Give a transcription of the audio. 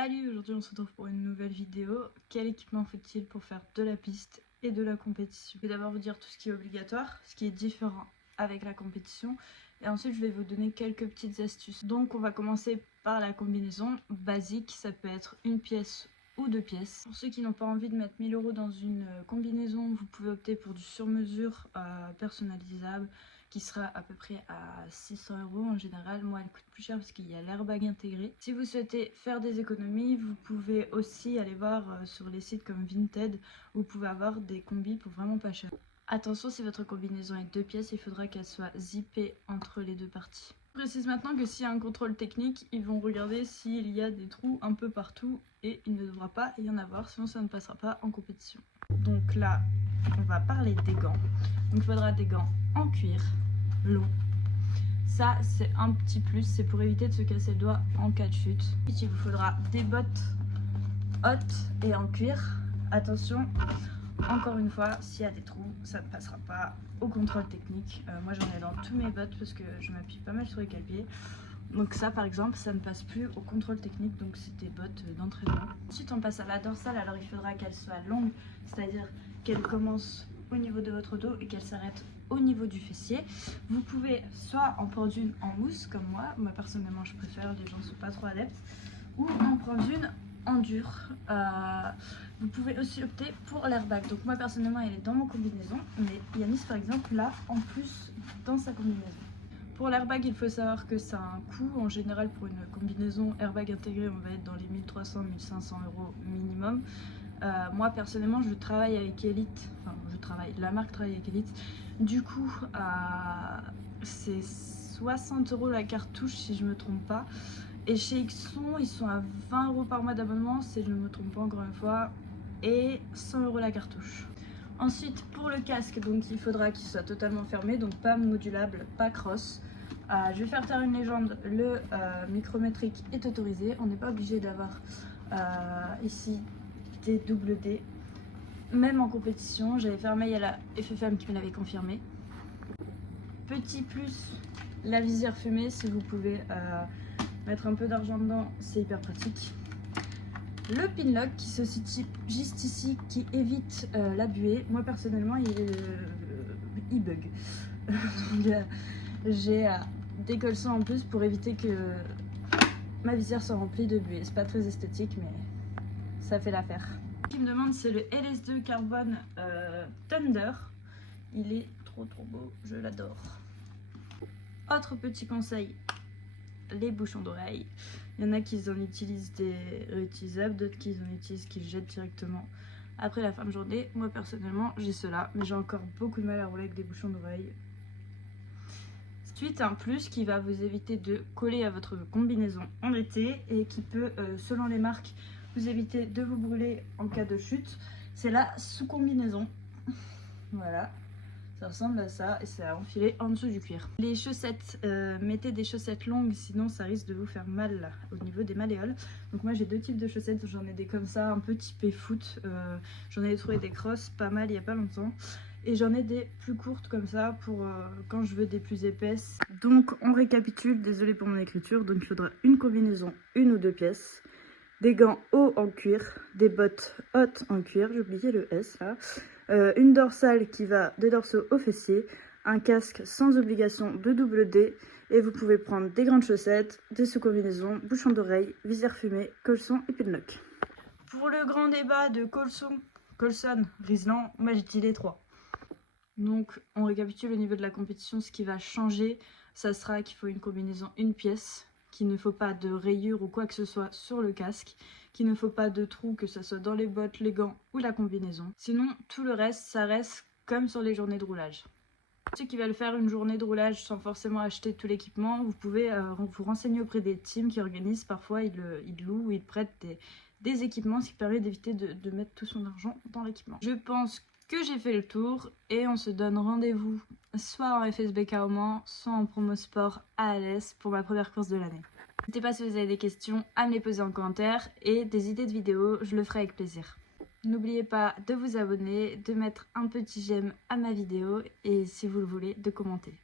Salut, aujourd'hui on se retrouve pour une nouvelle vidéo. Quel équipement faut-il pour faire de la piste et de la compétition? Je vais d'abord vous dire tout ce qui est obligatoire, ce qui est différent avec la compétition. Et ensuite je vais vous donner quelques petites astuces. Donc on va commencer par la combinaison basique, ça peut être une pièce ou deux pièces. Pour ceux qui n'ont pas envie de mettre 1000 € dans une combinaison, vous pouvez opter pour du sur-mesure personnalisable qui sera à peu près à 600 € en général. Moi elle coûte plus cher parce qu'il y a l'airbag intégré. Si vous souhaitez faire des économies, vous pouvez aussi aller voir sur les sites comme Vinted où vous pouvez avoir des combis pour vraiment pas cher. Attention, si votre combinaison est deux pièces, il faudra qu'elle soit zippée entre les deux parties. Je précise maintenant que s'il y a un contrôle technique, ils vont regarder s'il y a des trous un peu partout et il ne devra pas y en avoir, sinon ça ne passera pas en compétition. Donc là, on va parler des gants. Donc il faudra des gants en cuir, long. Ça, c'est un petit plus, c'est pour éviter de se casser le doigt en cas de chute. Ensuite, il vous faudra des bottes hautes et en cuir. Attention, encore une fois, s'il y a des trous, ça ne passera pas au contrôle technique. Moi, j'en ai dans tous mes bottes parce que je m'appuie pas mal sur les cale-pieds. Donc ça, par exemple, ça ne passe plus au contrôle technique, donc c'est des bottes d'entraînement. Ensuite, on passe à la dorsale. Alors, il faudra qu'elle soit longue, c'est-à-dire qu'elle commence au niveau de votre dos et qu'elle s'arrête au niveau du fessier. Vous pouvez soit en prendre une en mousse comme moi personnellement je préfère, les gens ne sont pas trop adeptes, ou en prendre une en dur. Vous pouvez aussi opter pour l'airbag. Donc moi personnellement elle est dans mon combinaison, mais Yanis par exemple là en plus dans sa combinaison. Pour l'airbag, il faut savoir que ça a un coût. En général, pour une combinaison airbag intégrée, on va être dans les 1300-1500 € minimum. Moi personnellement je travaille avec Elite, la marque travaille avec Elite, du coup c'est 60 € la cartouche si je me trompe pas, et chez Xson ils sont à 20 € par mois d'abonnement si je ne me trompe pas encore une fois, et 100 € la cartouche. Ensuite pour le casque, donc il faudra qu'il soit totalement fermé, donc pas modulable, pas cross. Je vais faire taire une légende, le micrométrique est autorisé, on n'est pas obligé d'avoir ici des double D, même en compétition. J'avais fait un mail à la FFM qui me l'avait confirmé. Petit plus, la visière fumée, si vous pouvez mettre un peu d'argent dedans, c'est hyper pratique. Le pinlock qui se situe juste ici, qui évite la buée. Moi personnellement il bug. J'ai des colsons en plus pour éviter que ma visière soit remplie de buée. C'est pas très esthétique mais ça fait l'affaire. Ce qui me demande, c'est le LS2 Carbone Thunder. Il est trop beau, je l'adore. Autre petit conseil, les bouchons d'oreille. Il y en a qui en utilisent des réutilisables, d'autres qui en utilisent qui jettent directement après la fin de journée. Moi personnellement j'ai cela, mais j'ai encore beaucoup de mal à rouler avec des bouchons d'oreille. Ensuite, un plus qui va vous éviter de coller à votre combinaison en été et qui peut, selon les marques, vous éviter de vous brûler en cas de chute, c'est la sous-combinaison. Voilà, ça ressemble à ça et c'est à enfiler en dessous du cuir. Les chaussettes, mettez des chaussettes longues, sinon ça risque de vous faire mal là, au niveau des malléoles. Donc moi j'ai deux types de chaussettes, j'en ai des comme ça, un peu typé foot, j'en ai trouvé des crosses pas mal il n'y a pas longtemps. Et j'en ai des plus courtes comme ça pour quand je veux des plus épaisses. Donc on récapitule, désolé pour mon écriture, donc il faudra une combinaison, une ou deux pièces, des gants hauts en cuir, des bottes hautes en cuir, j'ai oublié le S là, une dorsale qui va des dorsaux aux fessiers, un casque sans obligation de double D, et vous pouvez prendre des grandes chaussettes, des sous-combinaisons, bouchons d'oreille, visière fumée, colson et pinlock. Pour le grand débat de Colson, Riesland, moi j'ai dit les trois. Donc on récapitule au niveau de la compétition, ce qui va changer, ça sera qu'il faut une combinaison une pièce, qu'il ne faut pas de rayures ou quoi que ce soit sur le casque, qu'il ne faut pas de trous, que ce soit dans les bottes, les gants ou la combinaison. Sinon tout le reste, ça reste comme sur les journées de roulage. Ceux qui veulent faire une journée de roulage sans forcément acheter tout l'équipement, vous pouvez vous renseigner auprès des teams qui organisent, parfois ils louent ou ils prêtent des équipements, ce qui permet d'éviter de mettre tout son argent dans l'équipement. Je pense que j'ai fait le tour et on se donne rendez-vous soit en FSBK au Mans, soit en promo sport à Alès pour ma première course de l'année. N'hésitez pas si vous avez des questions à me les poser en commentaire et des idées de vidéos, je le ferai avec plaisir. N'oubliez pas de vous abonner, de mettre un petit j'aime à ma vidéo et si vous le voulez, de commenter.